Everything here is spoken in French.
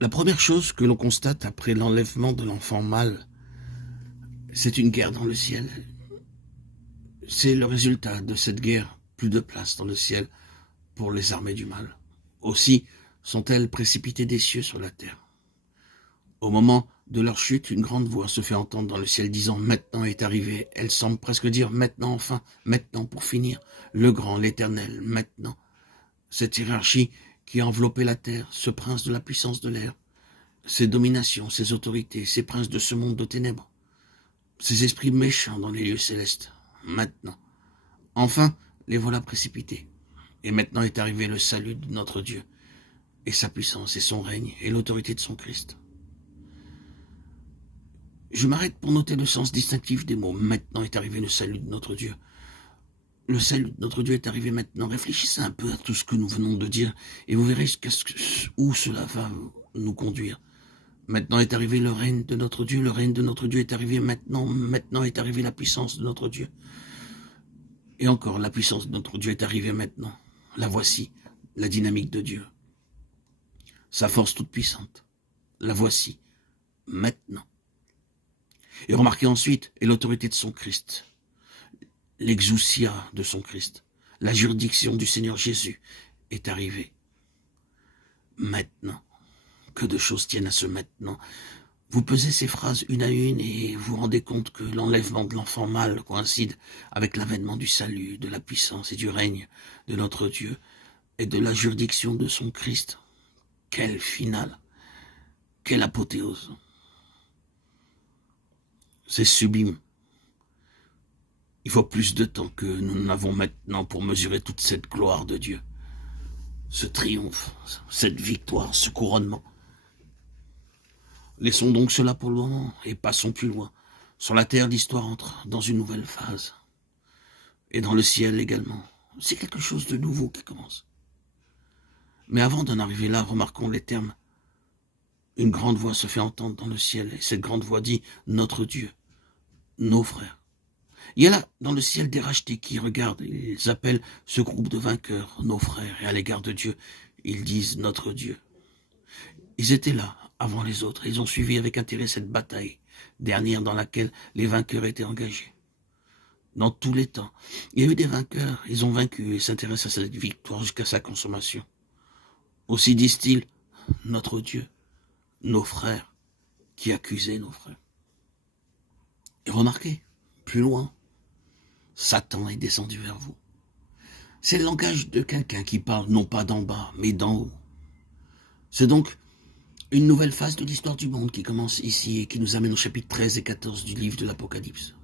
La première chose que l'on constate après l'enlèvement de l'enfant mâle, c'est une guerre dans le ciel. C'est le résultat de cette guerre, plus de place dans le ciel pour les armées du mal. Aussi sont-elles précipitées des cieux sur la terre. Au moment de leur chute, une grande voix se fait entendre dans le ciel disant « Maintenant est arrivé ». Elle semble presque dire « Maintenant enfin, maintenant pour finir, le grand, l'éternel, maintenant ». Cette hiérarchie qui a enveloppé la terre, ce prince de la puissance de l'air, ces dominations, ces autorités, ces princes de ce monde de ténèbres, ces esprits méchants dans les lieux célestes, maintenant. Enfin, les voilà précipités. Et maintenant est arrivé le salut de notre Dieu, et sa puissance, et son règne, et l'autorité de son Christ. Je m'arrête pour noter le sens distinctif des mots. Maintenant est arrivé le salut de notre Dieu. Le salut de notre Dieu est arrivé maintenant. Réfléchissez un peu à tout ce que nous venons de dire, et vous verrez où cela va nous conduire. Maintenant est arrivé le règne de notre Dieu. Le règne de notre Dieu est arrivé maintenant. Maintenant est arrivée la puissance de notre Dieu. Et encore, la puissance de notre Dieu est arrivée maintenant. La voici, la dynamique de Dieu. Sa force toute puissante. La voici, maintenant. Et remarquez ensuite, et l'autorité de son Christ. L'exousia de son Christ. La juridiction du Seigneur Jésus est arrivée. Maintenant. Que de choses tiennent à ce maintenant. Vous pesez ces phrases une à une et vous rendez compte que l'enlèvement de l'enfant mâle coïncide avec l'avènement du salut, de la puissance et du règne de notre Dieu et de la juridiction de son Christ. Quel finale, quelle apothéose. C'est sublime. Il faut plus de temps que nous n'avons maintenant pour mesurer toute cette gloire de Dieu. Ce triomphe, cette victoire, ce couronnement. Laissons donc cela pour le moment et passons plus loin. Sur la terre, l'histoire entre dans une nouvelle phase. Et dans le ciel également. C'est quelque chose de nouveau qui commence. Mais avant d'en arriver là, remarquons les termes. Une grande voix se fait entendre dans le ciel et cette grande voix dit « Notre Dieu, nos frères ». Il y a là, dans le ciel, des rachetés qui regardent. Ils appellent ce groupe de vainqueurs nos frères. Et à l'égard de Dieu, ils disent « Notre Dieu ». Ils étaient là, avant les autres. Ils ont suivi avec intérêt cette bataille, dernière dans laquelle les vainqueurs étaient engagés. Dans tous les temps, il y a eu des vainqueurs. Ils ont vaincu et s'intéressent à cette victoire jusqu'à sa consommation. Aussi disent-ils « Notre Dieu, nos frères, qui accusaient nos frères ». Et remarquez, plus loin, Satan est descendu vers vous. C'est le langage de quelqu'un qui parle non pas d'en bas, mais d'en haut. C'est donc une nouvelle phase de l'histoire du monde qui commence ici et qui nous amène au chapitre 13 et 14 du livre de l'Apocalypse.